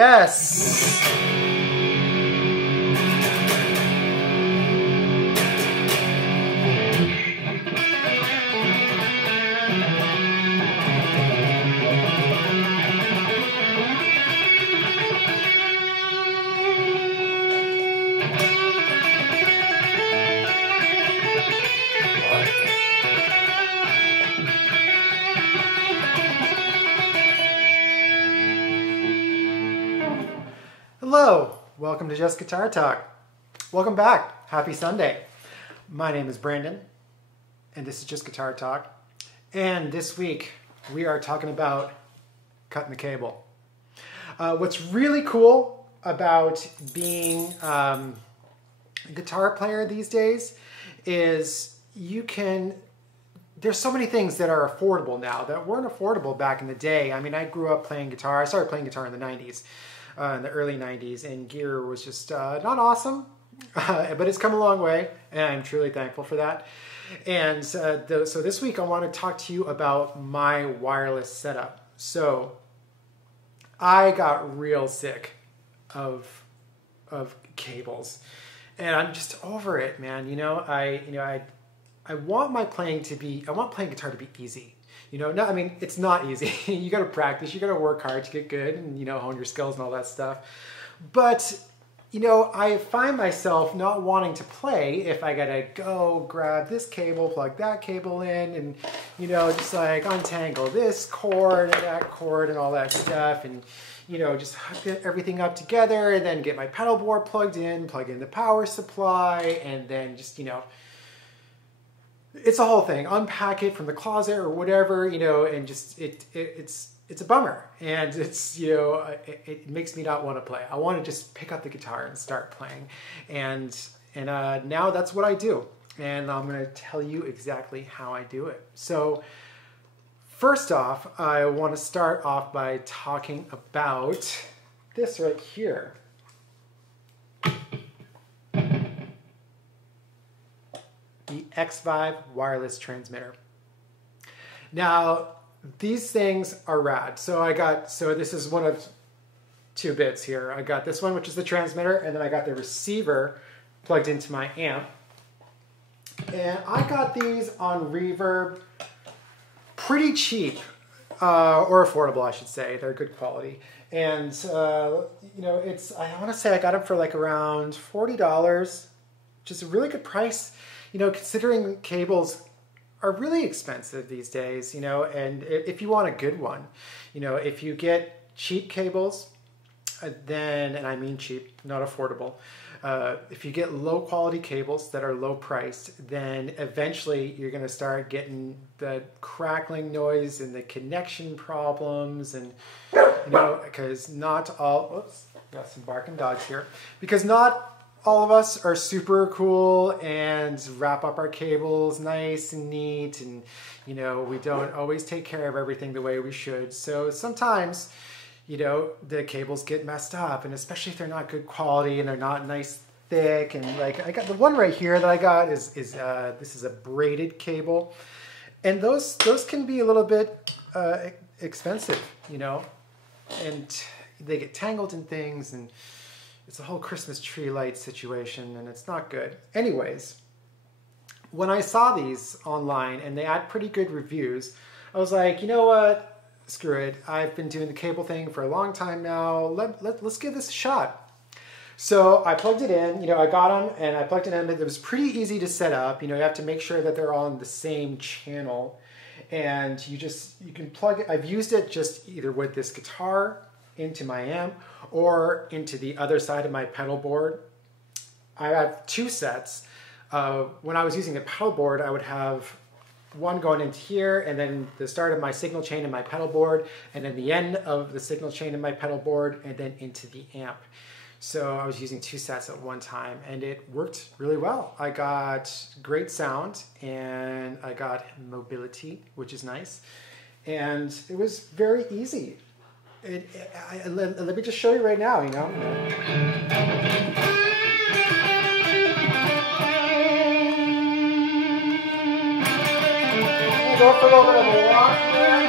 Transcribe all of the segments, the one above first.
Yes! Hello, welcome to Just Guitar Talk. Welcome back. Happy Sunday. My name is Brandon, and this is Just Guitar Talk. And this week, we are talking about cutting the cable. What's really cool about being a guitar player these days is there's so many things that are affordable now that weren't affordable back in the day. I mean, I grew up playing guitar. I started playing guitar in the 90s. In the early 90s, and gear was just not awesome, but it's come a long way, and I'm truly thankful for that. And so this week I want to talk to you about my wireless setup. So I got real sick of cables, and I'm just over it, man. I want playing guitar to be easy. I mean, it's not easy. You got to practice, you got to work hard to get good and, hone your skills and all that stuff. But, I find myself not wanting to play if I got to go grab this cable, plug that cable in, and, just like untangle this cord and that cord and all that stuff. And, just hook everything up together and then get my pedal board plugged in, plug in the power supply, and then just, it's a whole thing. Unpack it from the closet or whatever, and just it's a bummer, and it's it makes me not want to play. I want to just pick up the guitar and start playing, and now that's what I do, and I'm going to tell you exactly how I do it. So first off, I want to start off by talking about this right here. The Xvive wireless transmitter. Now, these things are rad. So this is one of two bits here. I got this one, which is the transmitter, and then I got the receiver plugged into my amp. And I got these on Reverb pretty cheap, or affordable, I should say. They're good quality. And, I want to say I got them for like around $40, which is a really good price. Considering cables are really expensive these days, and if you want a good one, if you get cheap cables, then, and I mean cheap, not affordable, if you get low quality cables that are low priced, then eventually you're going to start getting the crackling noise and the connection problems, and, because not all, oops, got some barking dogs here, because not all of us are super cool and wrap up our cables nice and neat, and we don't always take care of everything the way we should. So sometimes the cables get messed up, and especially if they're not good quality and they're not nice thick. And like I got the one right here that I got is this is a braided cable, and those can be a little bit expensive, and they get tangled in things, and it's a whole Christmas tree light situation, and it's not good. Anyways, when I saw these online and they had pretty good reviews, I was like, you know what? Screw it. I've been doing the cable thing for a long time now. Let's give this a shot. So I plugged it in. I got them and I plugged it in. It was pretty easy to set up. You have to make sure that they're on the same channel, and you can plug it. I've used it just either with this guitar into my amp or into the other side of my pedal board. I have two sets. When I was using a pedal board, I would have one going into here, and then the start of my signal chain in my pedal board, and then the end of the signal chain in my pedal board, and then into the amp. So I was using two sets at one time, and it worked really well. I got great sound, and I got mobility, which is nice, and it was very easy. Let me just show you right now, Go for a little bit of a walk here.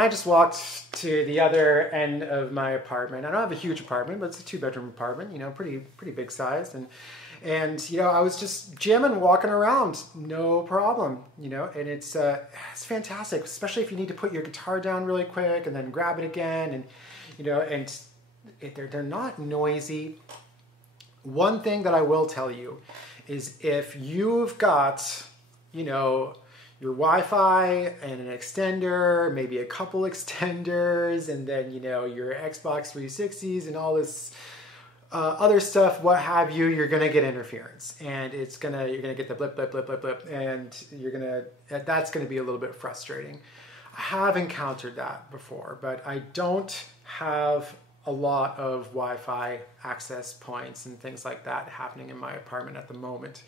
I just walked to the other end of my apartment. I don't have a huge apartment, but it's a 2-bedroom apartment, you know, pretty big sized. And you know, I was just jamming, walking around, no problem, you know, and it's fantastic, especially if you need to put your guitar down really quick and then grab it again, and you know, and they're not noisy. One thing that I will tell you is if you've got, you know, your Wi-Fi and an extender, maybe a couple extenders, and then, you know, your Xbox 360s and all this other stuff, what have you, you're gonna get interference, and you're gonna get the blip, blip, blip, blip, blip, and that's gonna be a little bit frustrating. I have encountered that before, but I don't have a lot of Wi-Fi access points and things like that happening in my apartment at the moment.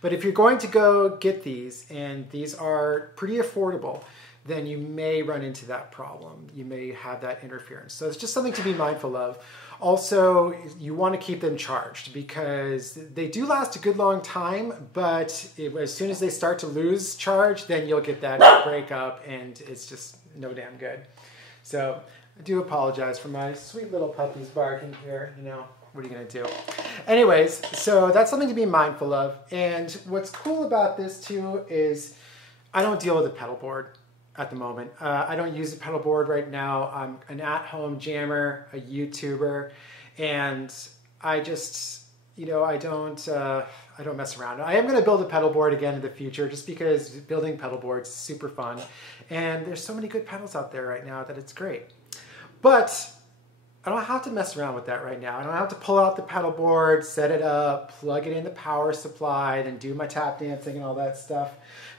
But if you're going to go get these, and these are pretty affordable, then you may run into that problem. You may have that interference. So it's just something to be mindful of. Also, you want to keep them charged because they do last a good long time, but as soon as they start to lose charge, then you'll get that breakup, and it's just no damn good. So I do apologize for my sweet little puppies barking here, you know. What are you going to do? Anyways, so that's something to be mindful of. And what's cool about this too is I don't deal with a pedal board at the moment. I don't use a pedal board right now. I'm an at-home jammer, a YouTuber, and I just, you know, I don't mess around. I am going to build a pedal board again in the future just because building pedal boards is super fun. And there's so many good pedals out there right now that it's great. But I don't have to mess around with that right now. I don't have to pull out the pedal board, set it up, plug it in the power supply, then do my tap dancing and all that stuff,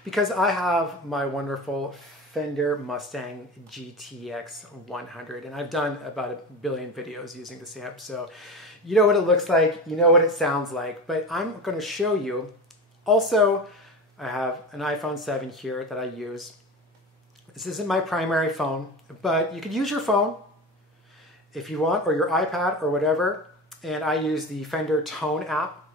because I have my wonderful Fender Mustang GTX 100, and I've done about 1 billion videos using this amp, so you know what it looks like, you know what it sounds like, but I'm going to show you. Also, I have an iPhone 7 here that I use. This isn't my primary phone, but you could use your phone if you want, or your iPad or whatever, and I use the Fender Tone App,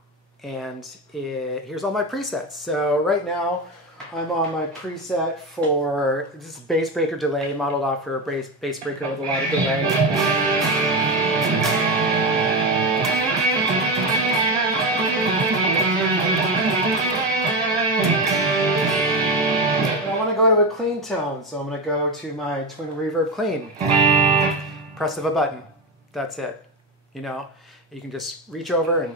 and here's all my presets. So right now, I'm on my preset for this bass breaker delay, modeled off for a bass breaker with a lot of delay. I want to go to a clean tone, so I'm going to go to my Twin Reverb Clean. Press of a button. That's it. You know, you can just reach over and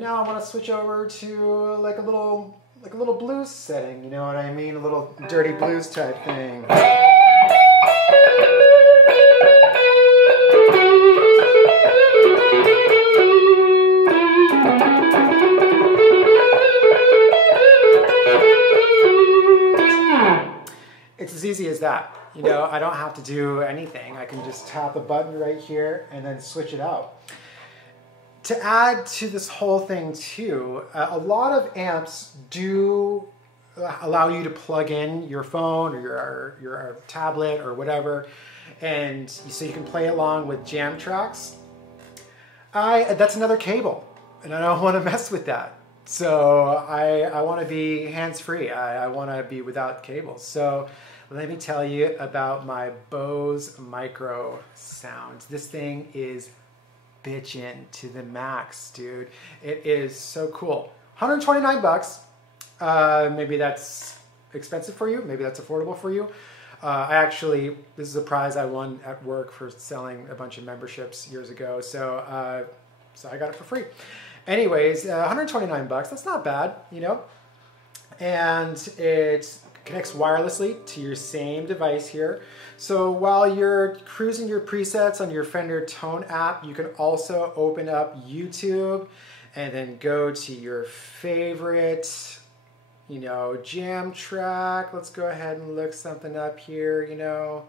now I want to switch over to like a little blues setting, you know what I mean? A little dirty blues type thing. It's as easy as that. You know, I don't have to do anything. I can just tap a button right here and then switch it out. To add to this whole thing too, a lot of amps do allow you to plug in your phone or your tablet or whatever, and so you can play along with jam tracks. That's another cable, and I don't want to mess with that. So I want to be hands-free. I want to be without cables. So let me tell you about my Bose Micro Sounds. This thing is bitchin' to the max, dude. It is so cool. 129 bucks. Maybe that's expensive for you. Maybe that's affordable for you. This is a prize I won at work for selling a bunch of memberships years ago. So I got it for free. Anyways, 129 bucks. That's not bad, you know. And it connects wirelessly to your same device here. So while you're cruising your presets on your Fender Tone app, you can also open up YouTube and then go to your favorite, you know, jam track. Let's go ahead and look something up here, you know.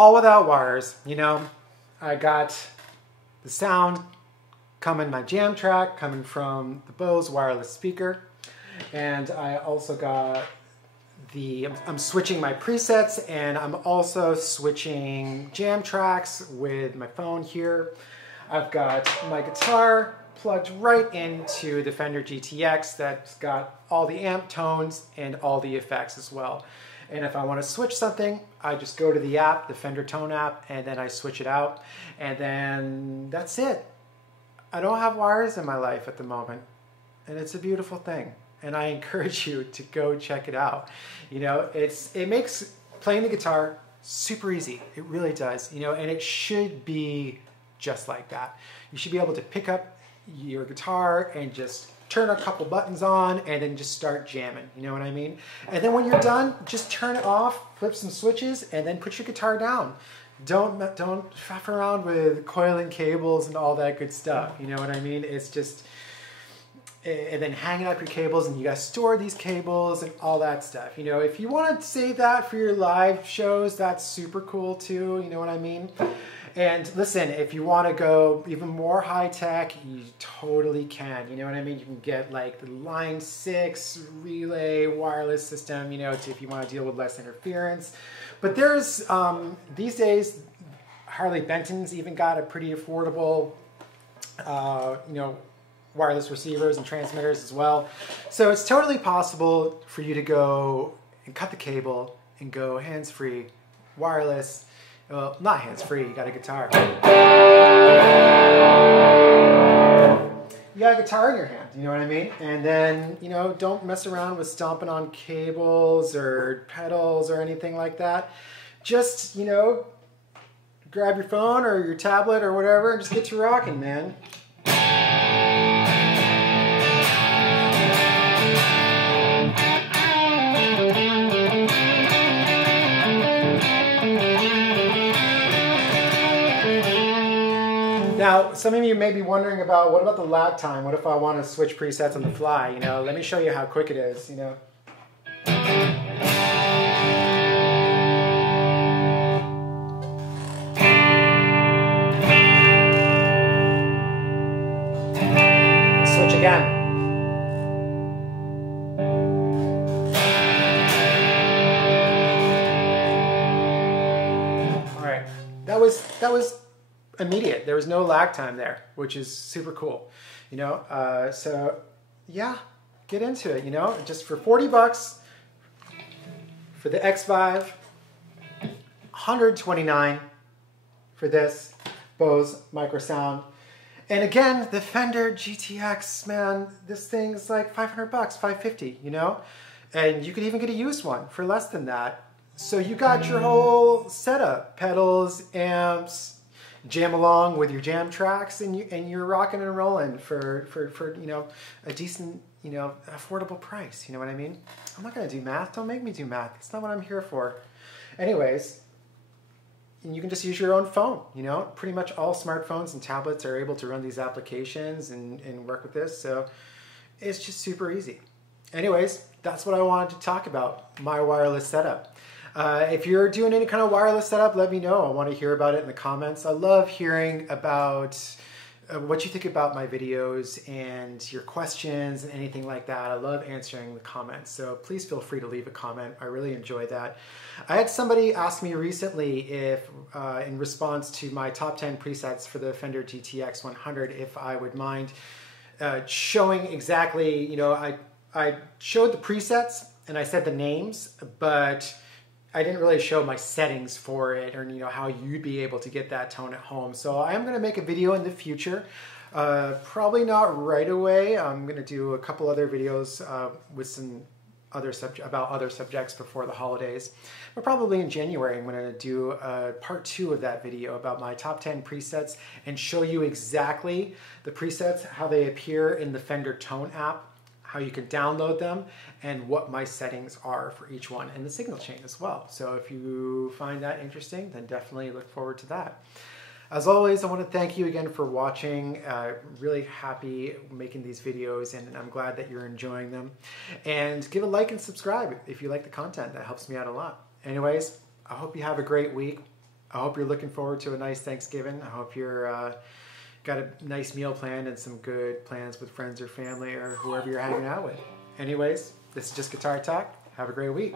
all without wires. You know, I got the sound coming, my jam track coming from the Bose wireless speaker. And I also got I'm switching my presets, and I'm also switching jam tracks with my phone here. I've got my guitar plugged right into the Fender GTX that's got all the amp tones and all the effects as well. And if I want to switch something, I just go to the app, the Fender Tone App, and then I switch it out. And then that's it. I don't have wires in my life at the moment, and it's a beautiful thing. And I encourage you to go check it out. You know, it makes playing the guitar super easy. It really does, you know, and it should be just like that. You should be able to pick up your guitar and just turn a couple buttons on and then just start jamming, you know what I mean? And then when you're done, just turn it off, flip some switches, and then put your guitar down. Don't faff around with coiling cables and all that good stuff, you know what I mean? It's just, and then hanging up your cables, and you guys store these cables and all that stuff. You know, if you want to save that for your live shows, that's super cool too, you know what I mean? And listen, if you want to go even more high tech, you totally can. You know what I mean? You can get like the Line 6 relay wireless system, you know, if you want to deal with less interference. But there's, these days, Harley Benton's even got a pretty affordable, you know, wireless receivers and transmitters as well. So it's totally possible for you to go and cut the cable and go hands-free, wireless. Well, not hands-free, you got a guitar. You got a guitar in your hand, you know what I mean? And then, you know, don't mess around with stomping on cables or pedals or anything like that. Just, you know, grab your phone or your tablet or whatever and just get to rocking, man. Now, some of you may be wondering about, what about the lag time? What if I want to switch presets on the fly? You know, let me show you how quick it is, you know. Switch again. All right, that was immediate. There was no lag time there, which is super cool, you know. So yeah, get into it, you know. Just for 40 bucks for the Xvive, 129 for this Bose microsound. And again, the Fender GTX, man, this thing's like 500 bucks, 550, you know. And you could even get a used one for less than that. So you got your whole setup, pedals, amps, jam along with your jam tracks, and you're rocking and rolling for you know, a decent, you know, affordable price. You know what I mean? I'm not gonna do math. Don't make me do math. It's not what I'm here for. Anyways, and you can just use your own phone. You know, pretty much all smartphones and tablets are able to run these applications and work with this. So it's just super easy. Anyways, that's what I wanted to talk about, my wireless setup. If you're doing any kind of wireless setup, let me know. I want to hear about it in the comments. I love hearing about what you think about my videos and your questions and anything like that. I love answering the comments, so please feel free to leave a comment. I really enjoy that. I had somebody ask me recently if, in response to my top 10 presets for the Fender GTX 100, if I would mind showing exactly, you know, I showed the presets and I said the names, but I didn't really show my settings for it, or, you know, how you'd be able to get that tone at home. So I am going to make a video in the future. Probably not right away. I'm going to do a couple other videos with some other about other subjects before the holidays. But probably in January, I'm going to do part 2 of that video about my top 10 presets and show you exactly the presets, how they appear in the Fender Tone App, how you can download them, and what my settings are for each one, and the signal chain as well. So if you find that interesting, then definitely look forward to that. As always, I want to thank you again for watching. Really happy making these videos, and I'm glad that you're enjoying them. And give a like and subscribe if you like the content. That helps me out a lot. Anyways, I hope you have a great week. I hope you're looking forward to a nice Thanksgiving. I hope you're got a nice meal planned and some good plans with friends or family or whoever you're hanging out with. Anyways, this is just Guitar Talk. Have a great week.